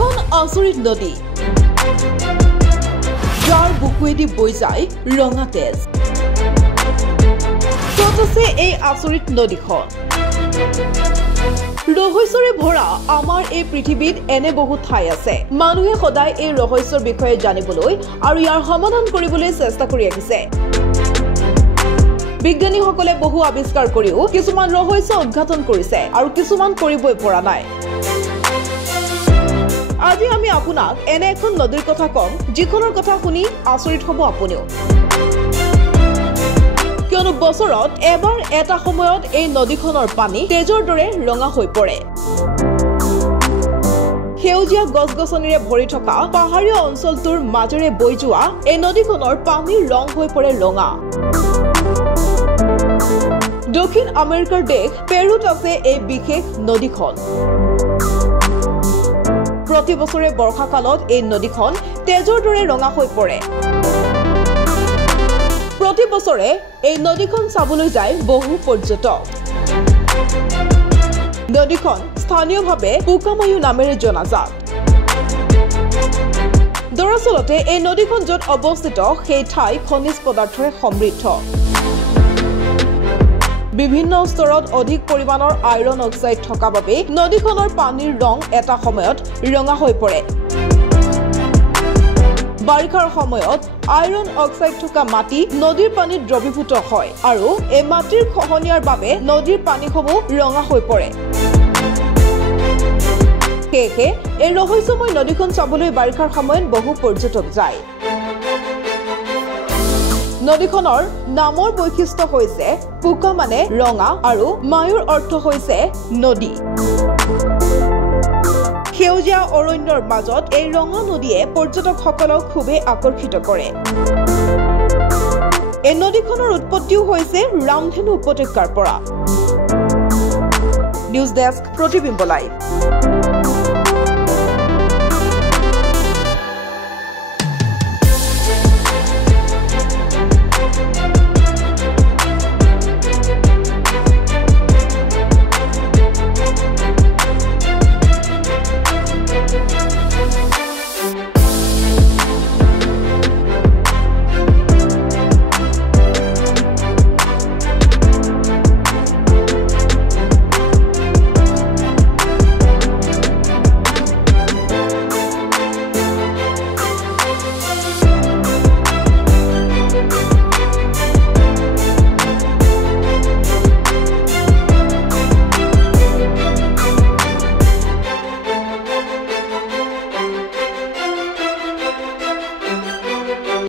এখন আচৰিত নদী যাৰ বুকুৱেদি বৈ যায় ৰঙা তেজ ক'ত আছে এই আচৰিত নদীখন ৰহস্যৰে ভৰা আমাৰ এই পৃথিৱীত এনে বহু ঠাই আছে মানুহে সদায় এই ৰহস্যৰ বিষয়ে জানিবলৈ আৰু ইয়াৰ সমাধান কৰিবলৈ চেষ্টা কৰি আহিছে বিজ্ঞানীসকলে বহু আৱিষ্কাৰ কৰিও কিছুমান ৰহস্য উদ্ঘাটন কৰিছে আৰু কিছুমান কৰিবই পৰা নাই আজি আমি আপোনাক এনে এখন নদীৰ কথা কম যিখনৰ কথা শুনি আচৰিত হ'ব আপুনিও কিয়নো বছৰত এবাৰ এটা সময়ত এই নদীখনৰ পানী তেজৰ দৰে ৰঙা হৈ পৰে সেউজীয়া গছ-গছনিৰে ভৰি থকা পাহাৰীয়া অঞ্চলটোৰ মাজেৰে বৈ যোৱা এই নদীখনৰ পানীৰ ৰং হৈ পৰে ৰঙা দক্ষিণ আমেৰিকাৰ দেশ পেৰুত আছে এই বিশেষ নদীখন প্ৰতি বছৰে বৰ্ষাকালত এই নদীখন তেজৰ দৰে ৰঙা হৈ পৰে প্ৰতি বছৰে এই নদীখন চাবলৈ যায় বহু পৰ্যটক নদীখন স্থানীয়ভাৱে পুকামায়ু নামেৰে জনাজাত দৰাচলতে এই নদীখন য'ত অৱস্থিত সেই ঠাই খনিজ পদাৰ্থৰে সমৃদ্ধ বিভিন্ন স্তৰত অধিক পৰিমাণৰ আইৰণ অক্সাইড থকা বাবে নদীখনৰ পানীৰ ৰং এটা সময়ত ৰঙা হৈ পৰে বাৰিষাৰ সময়ত আইৰণ অক্সাইড থকা মাটি নদীৰ পানীত দ্ৰৱীভূত হয় আৰু এই মাটিৰ খহনীয়াৰ বাবে নদীৰ পানীসমূহ ৰঙা হৈ পৰে সেয়েহে এই ৰহস্যময় নদীখন চাবলৈ বাৰিষাৰ সময়ত বহু পৰ্যটক যায় নদীখনৰ নামৰ বৈশিষ্ট্য হৈছে পুকা মানে ৰঙা আৰু মায়ুৰ অৰ্থ হৈছে নদী সেউজীয়া অৰণ্যৰ মাজত এই ৰঙা নদীয়ে পৰ্যটকসকলক খুবেই আকৰ্ষিত কৰে এই নদীখনৰ উৎপত্তিও হৈছে ৰামধেনু উপত্যকাৰ পৰা নিউজ ডেস্ক প্ৰতিবিম্ব লাইভ